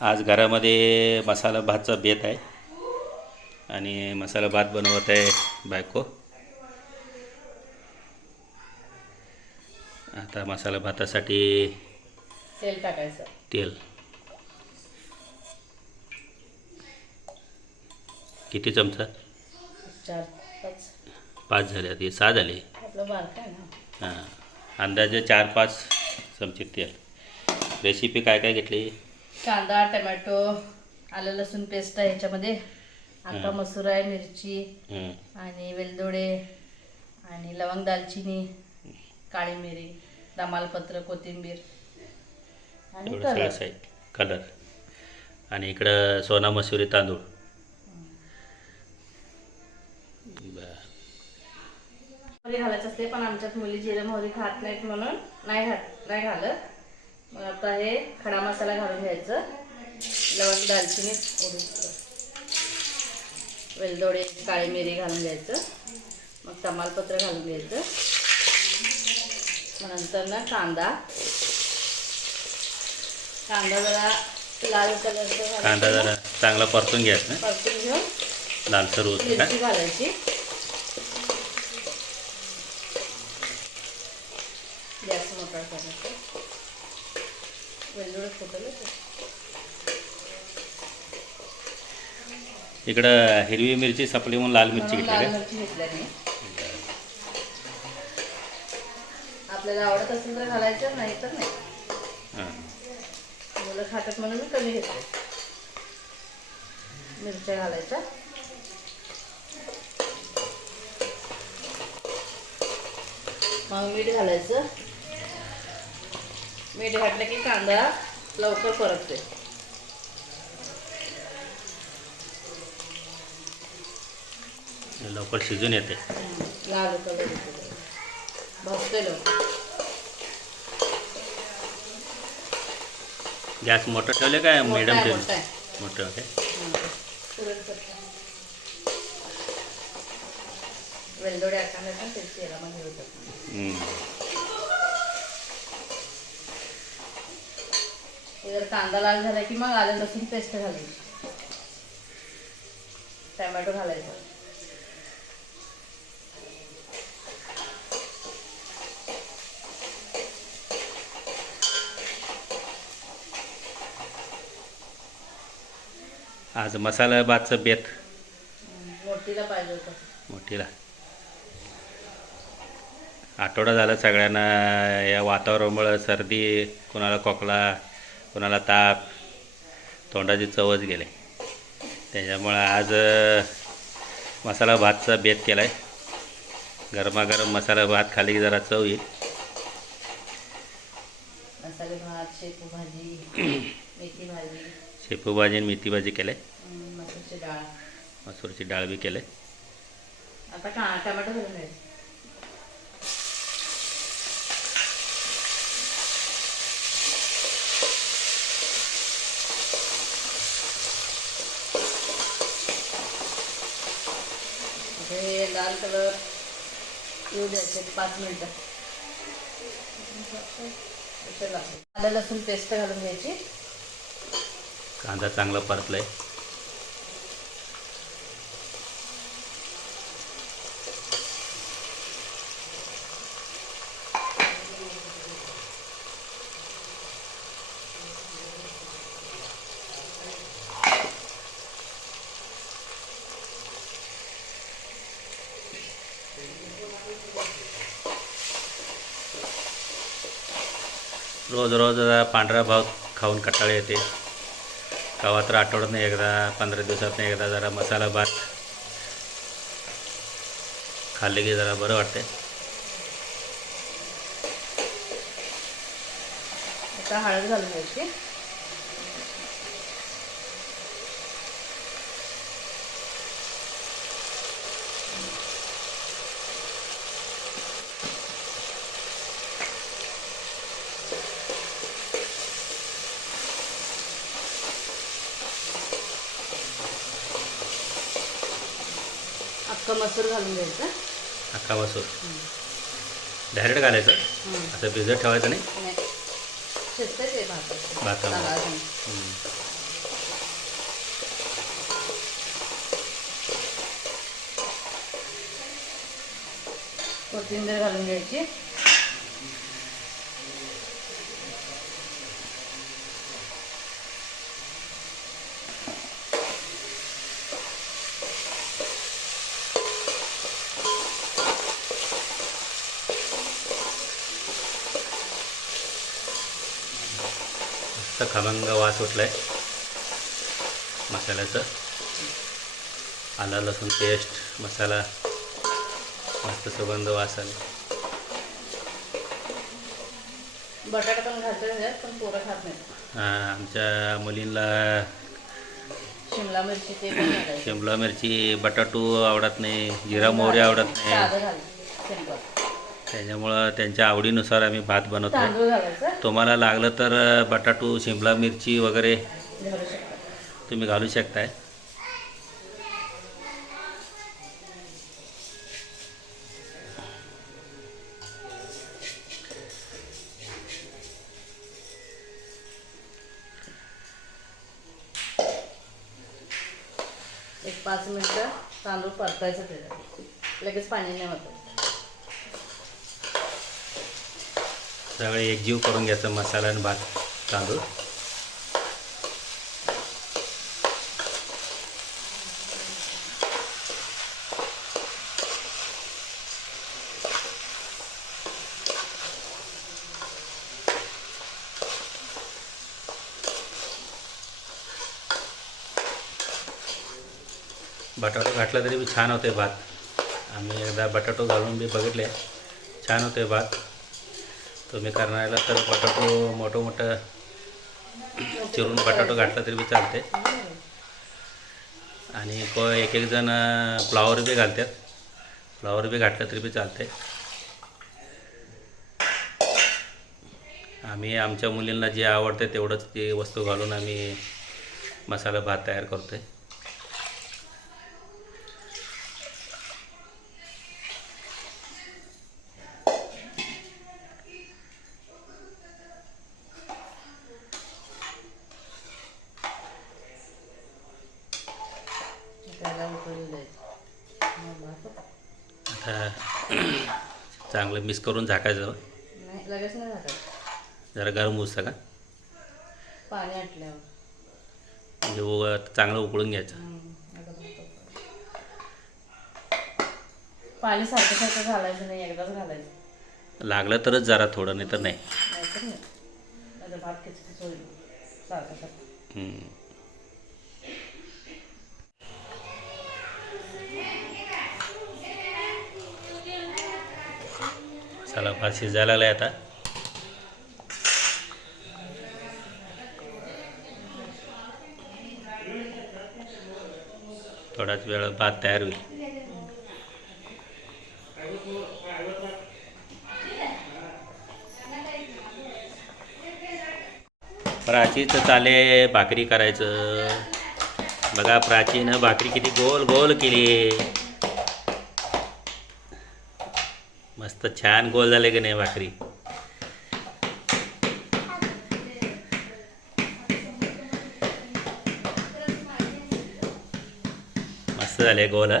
आज घरामध्ये मसाला भातचा बेत आहे. आणि मसाला भात बनवत आहे बायको. आता मसाला भातासाठी तेल टाकायचं. तेल. किती चमचा? चार पाच. पाच झाले आता सहा झाले. हां. अंदाजे चार पाच चमचे तेल. रेसिपी काय काय घेतली? कांदा टमॅटो आलं लसूण पेस्ट आहे ह्याच्यामध्ये हं. मसूर आहे मिरची आणि वेलदोडे आणि लवंग दालचिनी काळी मिरी तमालपत्र कोथिंबीर. आणि कलर. आणि इकडं सोना मसुरी तांदूळ. घालायचं असते पण आमच्यात मुली जिरे मोहरी खात नाहीत म्हणून नाही घात नाही घालत. मग आता हे खडा मसाला घालून घ्यायचं. लवंग दालचिनी वेलदोडे काळी मिरी घालून घ्यायचं. मग तमालपत्र घालून घ्यायचं. मग नंतर ना कांदा. कांदा जरा लाल कलरचा कांदा जरा चांगला परतून घ्यायचा. ना परतून घेऊन लालसर होत मिरची घालायची गॅस मोठा करायचा वेलदोडे फुटलं इकडं हिरवी मिरची सपली म्हणून लाल मिरची घेतली मिरची घेतल्याने आपल्याला आवडत असेल तर घालायचं नाही तर नाही. हां. मुलं खातात म्हणून मी कमी घेते मिरच्या घालायच्या. मग मीठ घालायचं. मीठ घातलं की कांदा लवकर परतते लवकर शिजून येते. लाल कलर भाजते लवकर. गॅस मोठं ठेवले काय मिडियम ठेवले? मोठा ओके. वेलदोडे पण हे जर कांदा लाल झाला की मग आलं लसूण पेस्ट घालायची टमॅटो घालायचा. आज मसाला भातचं बेत. मोठीला पाहिजे होतं. मोठीला. आठवडा झाला सगळ्यांना या वातावरणामुळं सर्दी कोणाला खोकला कोणाला ताप तोंडाची चवच गेले. त्याच्यामुळं आज मसाला भातचा बेत केला आहे गरमागरम मसाला भात खाली की जरा चव येईल. मसाले भात शेपू भाजी मेथी भाजी शेपू भाजी आणि मेथी भाजी केलं आहे हम्म, मसूरची डाळ. मसूरची डाळ बी केलं आहे आता का टमॅटो घालून हे लाल कलर येऊ द्यायचे पाच मिनटं. आलं लसूण पेस्ट घालून घ्यायची. कांदा चांगला परतला आहे रोज रोज जरा पांढरा भात खाऊन कटाळे येते. कवा तर आठवड्यातनं एकदा पंधरा दिवसातनं एकदा जरा मसाला भात खाल्ले की जरा बरं वाटते आता हळद घालून घ्यायची. अख्खा मसूर घालून द्यायचा अख्खा मसूर. डायरेक्ट घालायचं? असं भिजत ठेवायचं नाही? भात कोथिंबीर घालून घ्यायची. खमंग वास उठलाय. मसाल्याचं. आला लसूण पेस्ट मसाला. मस्त सुगंध वास आला. बटाटा पण पोरं खात नाही हा, आमच्या मुलींना शिमला मिरची ते पण घालायचं. शिमला मिरची बटाटू आवडत नाही जिरा मोहरी आवडत नाही. साधं घाल सिंपल त्याच्यामुळं त्यांच्या आवडीनुसार आम्ही भात बनवतो तुम्हाला लागलं तर बटाटू शिमला मिरची वगैरे तुम्ही घालू शकताय. एक पाच मिनटं तांदूळ परतायचं त्याच्यात. लगेच पाणी नाही होतं सगळे एकजीव करून घ्यायचं मसाला आणि भात तांदूळ. बटाटो घातला तरी बी छान होते भात. आम्ही एकदा बटाटो घालून बी बघितले. छान होते भात. तुम्ही करणाऱ्याला तर बटाटो मोठं मोठं चिरून बटाटो घातला तरी बी चालते आणि को एक एक जण फ्लावर बी घालतात. फ्लावर बी घातलं तरी बी चालते आम्ही आमच्या मुलींना जे आवडते तेवढंच ती वस्तू घालून आम्ही मसाला भात तयार करतो आहे आता चांगलं मिक्स करून झाकायचं नाही लगेच नाही झाकायचं. जरा गरम होतं का? पाणी आटल्यावर. म्हणजे चांगलं उकळून घ्यायचं. पाणी सारखं सारखं घालायचं नाही एकदाच घालायचं. लागलं तरच जरा थोडं नाही. तर नाही. भात सारखं चला भात शिजायला लागला आता. थोडाच वेळ भात तयार होईल. प्राचीचं चाले भाकरी करायचं. बघा प्राचीनं भाकरी किती गोल गोल केली. मस्त छान गोल झाले की नाही भाकरी? मस्त झाले गोल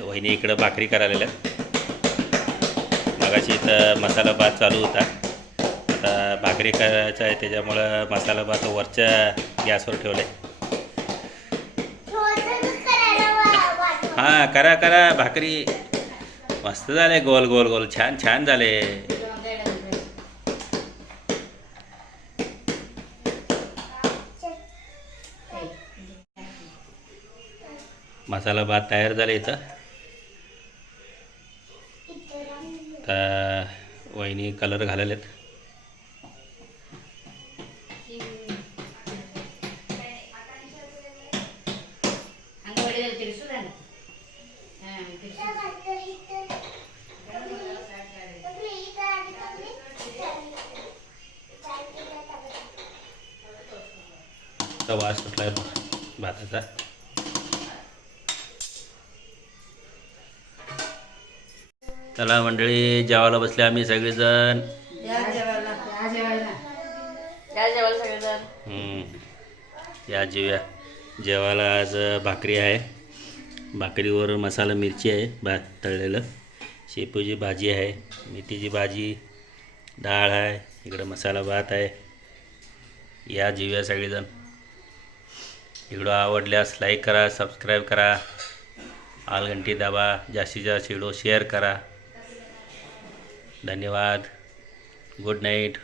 वहिनी इकडं भाकरी करायला मगाशी इथं मसाला भात चालू होता. आता भाकरी करायचा आहे त्याच्यामुळं मसाला भात वरच्या गॅसवर ठेवले हां करा करा भाकरी. मस्त झाले गोल गोल गोल. छान छान झाले. मसाला भात तयार झाले इथं. तर वहिनी कलर घालायलेत वास सुटलाय भाताचा चला मंडळी जेवायला बसले आम्ही सगळेजण. या जेव्या जेवायला. आज भाकरी आहे. भाकरीवर मसाला मिरची आहे भात तळलेलं. शेपूची भाजी आहे. मेथीची भाजी डाळ आहे. इकडं मसाला भात आहे. या जीव्या सगळेजण. व्हिडिओ आवडल्यास लाईक करा सबस्क्राईब करा आल घंटी दाबा जास्तीत जास्त व्हिडिओ शेअर करा. धन्यवाद. Good night